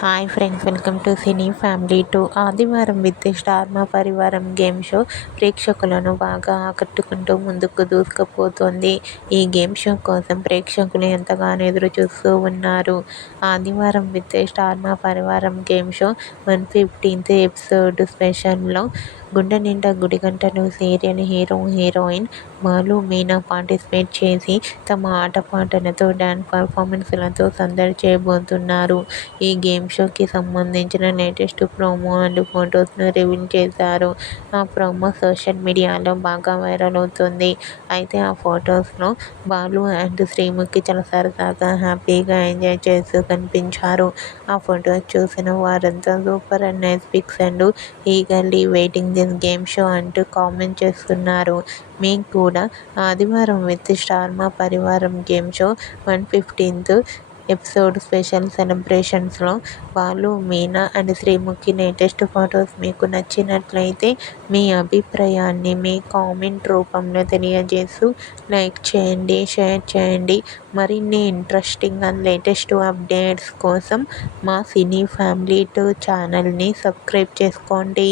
Hi friends, welcome to cine family two. ఆదివారం with Star Maa Parivaaram game show ప్రేక్షకులను బాగా ఆకట్టుకుంటూ ముందుకు దూసుకుపోతోంది. ఈ గేమ్ షో కోసం ప్రేక్షకులు ఎంతగానో ఎదురు చూస్తూ ఉన్నారు. ఆదివారం with Star Maa Parivaaram game show 115th episode స్పెషల్లో Gunde Ninda Gudigantalu serial hero heroine Balu Meena participate చేసి తమ ఆటపాటలతో డ్యాన్స్ పర్ఫార్మెన్స్లతో సందడి చేయబోతున్నారు. ఈ గేమ్ షోకి సంబంధించిన లేటెస్ట్ ప్రోమో అండ్ ఫొటోస్ను రివీల్ చేశారు. ఆ ప్రోమో సోషల్ మీడియాలో బాగా వైరల్ అవుతుంది. అయితే ఆ ఫొటోస్లో బాలు అండ్ శ్రీముఖి చాలా సరదాగా హ్యాపీగా ఎంజాయ్ చేస్తూ కనిపించారు. ఆ ఫొటోస్ చూసిన వారంతా super and nice pics and eagerly waiting this game show అంటూ కామెంట్ చేస్తున్నారు. మీకు కూడా Aadivaram with Star Maa Parivaaram game show 115th episode special సెలబ్రేషన్స్లో Balu Meena and Sreemukhi latest photos మీకు నచ్చినట్లయితే మీ అభిప్రాయాన్ని మీ కామెంట్ రూపంలో తెలియజేస్తూ లైక్ చేయండి, షేర్ చేయండి. మరిన్ని ఇంట్రెస్టింగ్ అండ్ లేటెస్ట్ అప్డేట్స్ కోసం మా సినీ ఫ్యామిలీ 2 ఛానల్ని సబ్స్క్రైబ్ చేసుకోండి.